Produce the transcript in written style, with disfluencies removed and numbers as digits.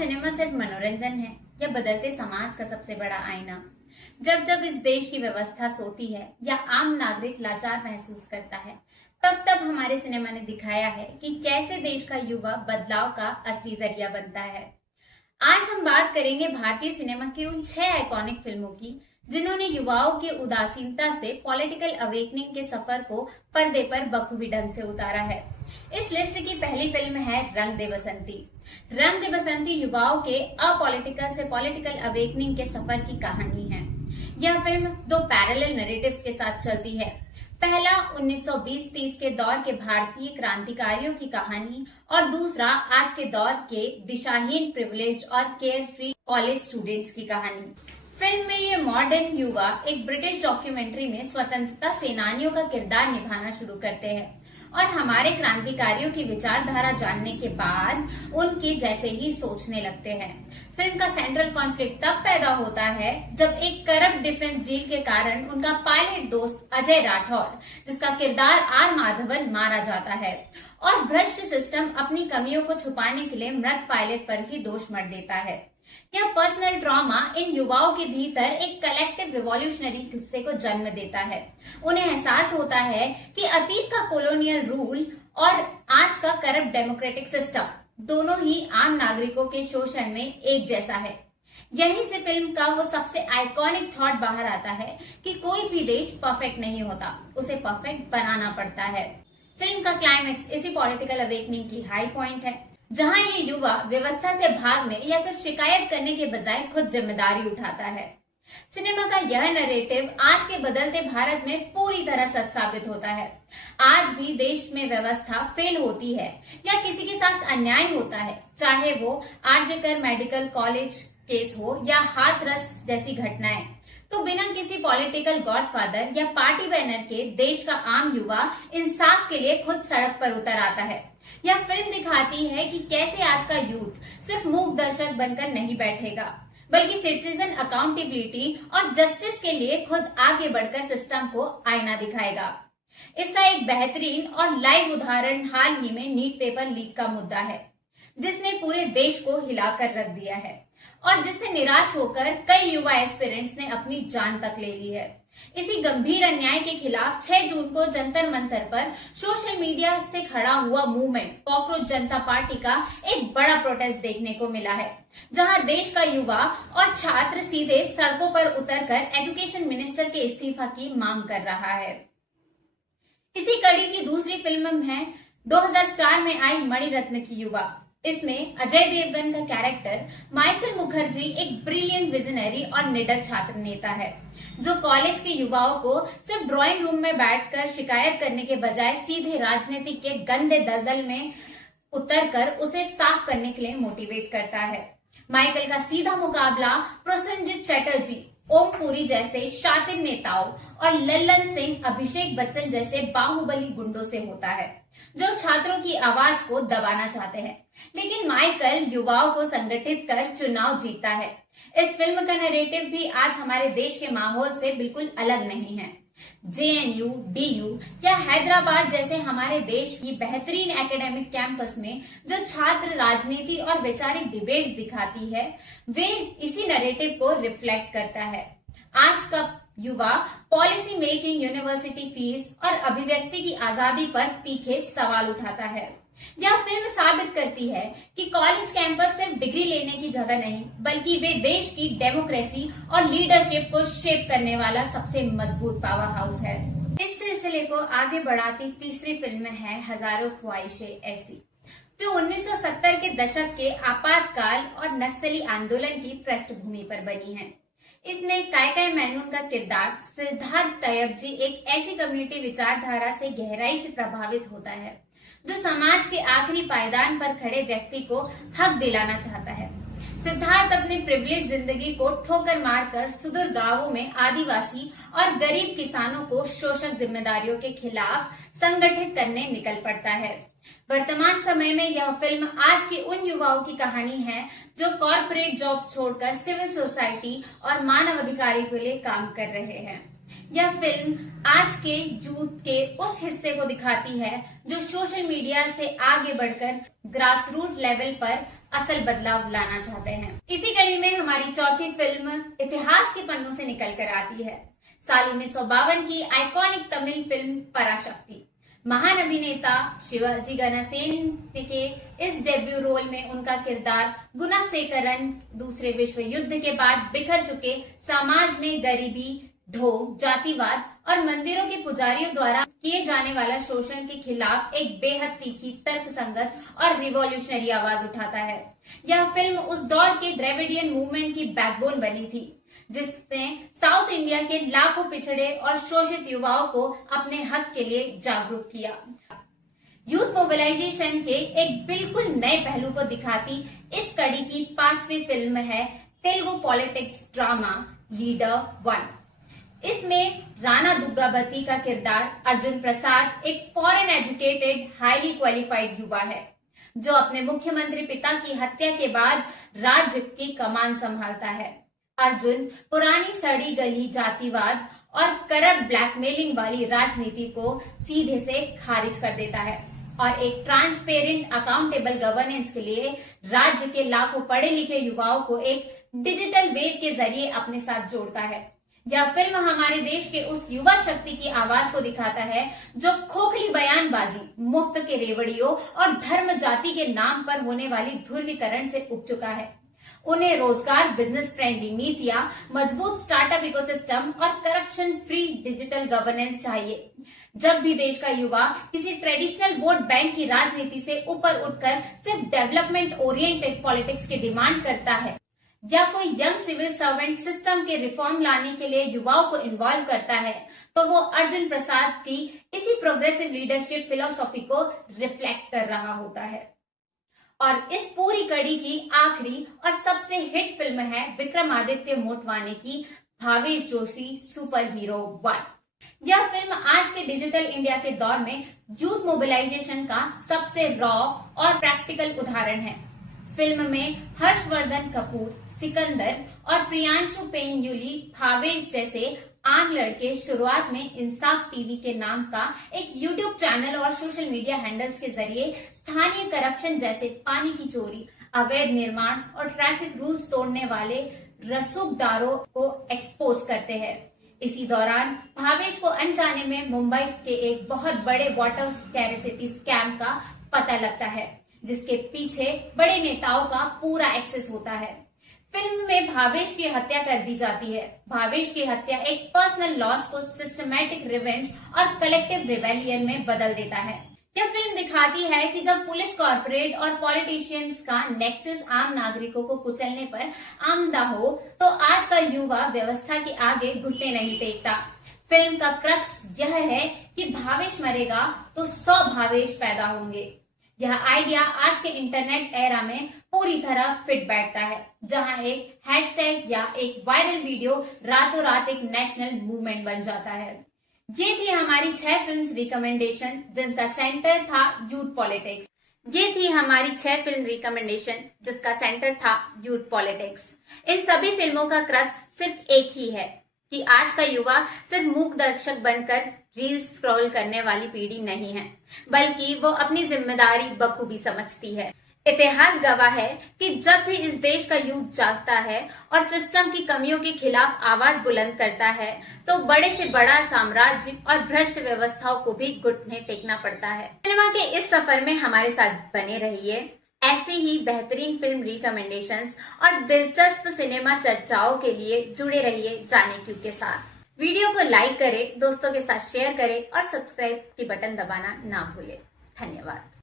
Cinema सिर्फ मनोरंजन है या बदलते समाज का सबसे बड़ा आईना? जब जब इस देश की व्यवस्था सोती है या आम नागरिक लाचार महसूस करता है, तब तब हमारे सिनेमा ने दिखाया है कि कैसे देश का युवा बदलाव का असली जरिया बनता है। आज हम बात करेंगे भारतीय सिनेमा की उन 6 आइकॉनिक फिल्मों की जिन्होंने युवाओं के उदासीनता से पॉलिटिकल अवेकनिंग के सफर को पर्दे पर बखूबी ढंग से उतारा है। इस लिस्ट की पहली फिल्म है रंग दे बसंती। रंग दे बसंती युवाओं के अपॉलिटिकल से पॉलिटिकल अवेकनिंग के सफर की कहानी है। यह फिल्म 2 पैरेलल नैरेटिव्स के साथ चलती है। पहला 1920-30 के दौर के भारतीय क्रांतिकारियों की कहानी और दूसरा आज के दौर के दिशाहीन, प्रिविलेज्ड और केयर फ्री कॉलेज स्टूडेंट्स की कहानी। फिल्म में ये मॉडर्न युवा एक ब्रिटिश डॉक्यूमेंट्री में स्वतंत्रता सेनानियों का किरदार निभाना शुरू करते हैं और हमारे क्रांतिकारियों की विचारधारा जानने के बाद उनके जैसे ही सोचने लगते हैं। फिल्म का सेंट्रल कॉन्फ्लिक्ट तब पैदा होता है जब एक करप्ट डिफेंस डील के कारण उनका पायलट दोस्त अजय राठौर, जिसका किरदार आर माधवन, मारा जाता है और भ्रष्ट सिस्टम अपनी कमियों को छुपाने के लिए मृत पायलट पर ही दोष मढ़ देता है। यह पर्सनल ड्रामा इन युवाओं के भीतर एक कलेक्टिव रिवॉल्यूशनरी गुस्से को जन्म देता है। उन्हें एहसास होता है कि अतीत का कॉलोनियल रूल और आज का करप्ट डेमोक्रेटिक सिस्टम दोनों ही आम नागरिकों के शोषण में एक जैसा है। यहीं से फिल्म का वो सबसे आइकॉनिक थॉट बाहर आता है कि कोई भी देश परफेक्ट नहीं होता, उसे परफेक्ट बनाना पड़ता है। फिल्म का क्लाइमेक्स इसी पॉलिटिकल अवेकनिंग की हाई पॉइंट है, जहां ये युवा व्यवस्था से भागने या सिर्फ शिकायत करने के बजाय खुद जिम्मेदारी उठाता है। सिनेमा का यह नैरेटिव आज के बदलते भारत में पूरी तरह सच साबित होता है। आज भी देश में व्यवस्था फेल होती है या किसी के साथ अन्याय होता है, चाहे वो आरजे मेडिकल कॉलेज केस हो या हाथरस जैसी घटनाएं, तो बिना किसी पॉलिटिकल गॉडफादर या पार्टी बैनर के देश का आम युवा इंसाफ के लिए खुद सड़क पर उतर आता है। यह फिल्म दिखाती है कि कैसे आज का यूथ सिर्फ मूक दर्शक बनकर नहीं बैठेगा, बल्कि सिटीजन अकाउंटेबिलिटी और जस्टिस के लिए खुद आगे बढ़कर सिस्टम को आईना दिखाएगा। इसका एक बेहतरीन और लाइव उदाहरण हाल ही में नीट पेपर लीक का मुद्दा है, जिसने पूरे देश को हिलाकर रख दिया है और जिससे निराश होकर कई युवा एस्पिरेंट्स ने अपनी जान तक ले ली है। इसी गंभीर अन्याय के खिलाफ 6 जून को जंतर मंतर पर सोशल मीडिया से खड़ा हुआ मूवमेंट कॉकरोच जनता पार्टी का एक बड़ा प्रोटेस्ट देखने को मिला है, जहां देश का युवा और छात्र सीधे सड़कों पर उतरकर एजुकेशन मिनिस्टर के इस्तीफा की मांग कर रहा है। इसी कड़ी की दूसरी फिल्म है 2004 में आई मणिरत्न की युवा। इसमें अजय देवगन का कैरेक्टर माइकल मुखर्जी एक ब्रिलियंट विजनरी और निडर छात्र नेता है, जो कॉलेज के युवाओं को सिर्फ ड्राइंग रूम में बैठकर शिकायत करने के बजाय सीधे राजनीति के गंदे दलदल में उतरकर उसे साफ करने के लिए मोटिवेट करता है। माइकल का सीधा मुकाबला प्रसन्नजीत चटर्जी, ओम पुरी जैसे शातिर नेताओं और लल्लन सिंह, अभिषेक बच्चन जैसे बाहुबली गुंडों से होता है, जो छात्रों की आवाज को दबाना चाहते हैं। लेकिन माइकल युवाओं को संगठित कर चुनाव जीतता है। इस फिल्म का नैरेटिव भी आज हमारे देश के माहौल से बिल्कुल अलग नहीं है। जेएनयू, डीयू या हैदराबाद जैसे हमारे देश की बेहतरीन एकेडमिक कैंपस में जो छात्र राजनीति और वैचारिक डिबेट्स दिखाती है, वे इसी नैरेटिव को रिफ्लेक्ट करता है। आज का युवा पॉलिसी मेकिंग, यूनिवर्सिटी फीस और अभिव्यक्ति की आजादी पर तीखे सवाल उठाता है। यह फिल्म साबित करती है कि कॉलेज कैंपस सिर्फ डिग्री लेने की जगह नहीं, बल्कि वे देश की डेमोक्रेसी और लीडरशिप को शेप करने वाला सबसे मजबूत पावर हाउस है। इस सिलसिले को आगे बढ़ाती तीसरी फिल्म है हजारों ख्वाहिशें ऐसी, जो 1970 के दशक के आपातकाल और नक्सली आंदोलन की पृष्ठभूमि पर बनी है। इसमें कायकाय मैनून का किरदार सिद्धार्थ तैयब जी एक ऐसी कम्युनिटी विचारधारा से गहराई से प्रभावित होता है, जो समाज के आखिरी पायदान पर खड़े व्यक्ति को हक दिलाना चाहता है। सिद्धार्थ अपनी प्रिविलेज जिंदगी को ठोकर मारकर सुदूर गांवों में आदिवासी और गरीब किसानों को शोषक जिम्मेदारियों के खिलाफ संगठित करने निकल पड़ता है। वर्तमान समय में यह फिल्म आज के उन युवाओं की कहानी है जो कॉर्पोरेट जॉब छोड़कर सिविल सोसाइटी और मानव अधिकारों के लिए काम कर रहे हैं। यह फिल्म आज के यूथ के उस हिस्से को दिखाती है जो सोशल मीडिया से आगे बढ़कर ग्रासरूट लेवल पर असल बदलाव लाना चाहते हैं। इसी कड़ी में हमारी चौथी फिल्म इतिहास के पन्नों से निकल कर आती है। साल 1952 की आइकॉनिक तमिल फिल्म पराशक्ति। महान अभिनेता शिवाजी गणेशन के इस डेब्यू रोल में उनका किरदार गुणसेकरन दूसरे विश्व युद्ध के बाद बिखर चुके समाज में गरीबी, ढोंग, जातिवाद और मंदिरों के पुजारियों द्वारा किए जाने वाला शोषण के खिलाफ एक बेहद तीखी, तर्कसंगत और रिवॉल्यूशनरी आवाज उठाता है। यह फिल्म उस दौर के द्रविडियन मूवमेंट की बैकबोन बनी थी, जिसने साउथ इंडिया के लाखों पिछड़े और शोषित युवाओं को अपने हक के लिए जागरूक किया। यूथ मोबिलाइजेशन के एक बिल्कुल नए पहलू को दिखाती इस कड़ी की 5वीं फिल्म है तेलुगु पॉलिटिक्स ड्रामा लीडर 1। इसमें राणा दुग्गावती का किरदार अर्जुन प्रसाद एक फॉरेन एजुकेटेड, हाईली क्वालिफाइड युवा है, जो अपने मुख्यमंत्री पिता की हत्या के बाद राज्य की कमान संभालता है। अर्जुन पुरानी सड़ी गली जातिवाद और करप्ट ब्लैकमेलिंग वाली राजनीति को सीधे से खारिज कर देता है और एक ट्रांसपेरेंट, अकाउंटेबल गवर्नेंस के लिए राज्य के लाखों पढ़े लिखे युवाओं को एक डिजिटल वेव के जरिए अपने साथ जोड़ता है। यह फिल्म हमारे देश के उस युवा शक्ति की आवाज को दिखाता है जो खोखली बयानबाजी, मुफ्त के रेवड़ियों और धर्म जाति के नाम पर होने वाली ध्रुवीकरण से उब चुका है। उन्हें रोजगार, बिजनेस फ्रेंडली नीतियां, मजबूत स्टार्टअप इकोसिस्टम और करप्शन फ्री डिजिटल गवर्नेंस चाहिए। जब भी देश का युवा किसी ट्रेडिशनल वोट बैंक की राजनीति से ऊपर उठकर सिर्फ डेवलपमेंट ओरिएंटेड पॉलिटिक्स की डिमांड करता है या कोई यंग सिविल सर्वेंट सिस्टम के रिफॉर्म लाने के लिए युवाओं को इन्वॉल्व करता है, तो वो अर्जुन प्रसाद की इसी प्रोग्रेसिव लीडरशिप फिलॉसफी को रिफ्लेक्ट कर रहा होता है। और इस पूरी कड़ी की आखिरी और सबसे हिट फिल्म है विक्रमादित्य मोटवाने की भावेश जोशी सुपर हीरो 1। यह फिल्म आज के डिजिटल इंडिया के दौर में यूथ मोबिलाइजेशन का सबसे रॉ और प्रैक्टिकल उदाहरण है। फिल्म में हर्षवर्धन कपूर, सिकंदर और प्रियांशु पेन्युली भावेश जैसे आम लड़के शुरुआत में इंसाफ टीवी के नाम का एक यूट्यूब चैनल और सोशल मीडिया हैंडल्स के जरिए स्थानीय करप्शन जैसे पानी की चोरी, अवैध निर्माण और ट्रैफिक रूल्स तोड़ने वाले रसूखदारों को एक्सपोज करते हैं। इसी दौरान भावेश को अनजाने में मुंबई के एक बहुत बड़े वाटर स्कैरसिटी स्कैम का पता लगता है, जिसके पीछे बड़े नेताओं का पूरा एक्सेस होता है। फिल्म में भावेश की हत्या कर दी जाती है। भावेश की हत्या एक पर्सनल लॉस को सिस्टमैटिक रिवेंज और कलेक्टिव रिवेलियन में बदल देता है। यह फिल्म दिखाती है कि जब पुलिस, कॉर्पोरेट और पॉलिटिशियंस का नेक्सस आम नागरिकों को कुचलने पर आमदा हो, तो आज का युवा व्यवस्था के आगे घुटने नहीं टेकता। फिल्म का क्रक्स यह है कि भावेश मरेगा तो 100 भावेश पैदा होंगे। यह आइडिया आज के इंटरनेट एरा में पूरी तरह फिट बैठता है, जहां एक हैशटैग या एक वायरल वीडियो रातों रात एक नेशनल मूवमेंट बन जाता है। ये थी हमारी 6 फिल्म्स रिकमेंडेशन, जिनका सेंटर था यूथ पॉलिटिक्स। ये थी हमारी 6 फिल्म रिकमेंडेशन जिसका सेंटर था यूथ पॉलिटिक्स। इन सभी फिल्मों का क्रक्स सिर्फ एक ही है कि आज का युवा सिर्फ मूक दर्शक बनकर रील स्क्रॉल करने वाली पीढ़ी नहीं है, बल्कि वो अपनी जिम्मेदारी बखूबी समझती है। इतिहास गवाह है कि जब भी इस देश का यूथ जागता है और सिस्टम की कमियों के खिलाफ आवाज बुलंद करता है, तो बड़े से बड़ा साम्राज्य और भ्रष्ट व्यवस्थाओं को भी घुटने टेकना पड़ता है। सिनेमा के इस सफर में हमारे साथ बने रहिए। ऐसे ही बेहतरीन फिल्म रिकमेंडेशंस और दिलचस्प सिनेमा चर्चाओं के लिए जुड़े रहिए जाने क्यों के साथ। वीडियो को लाइक करें, दोस्तों के साथ शेयर करें और सब्सक्राइब की बटन दबाना ना भूलें। धन्यवाद।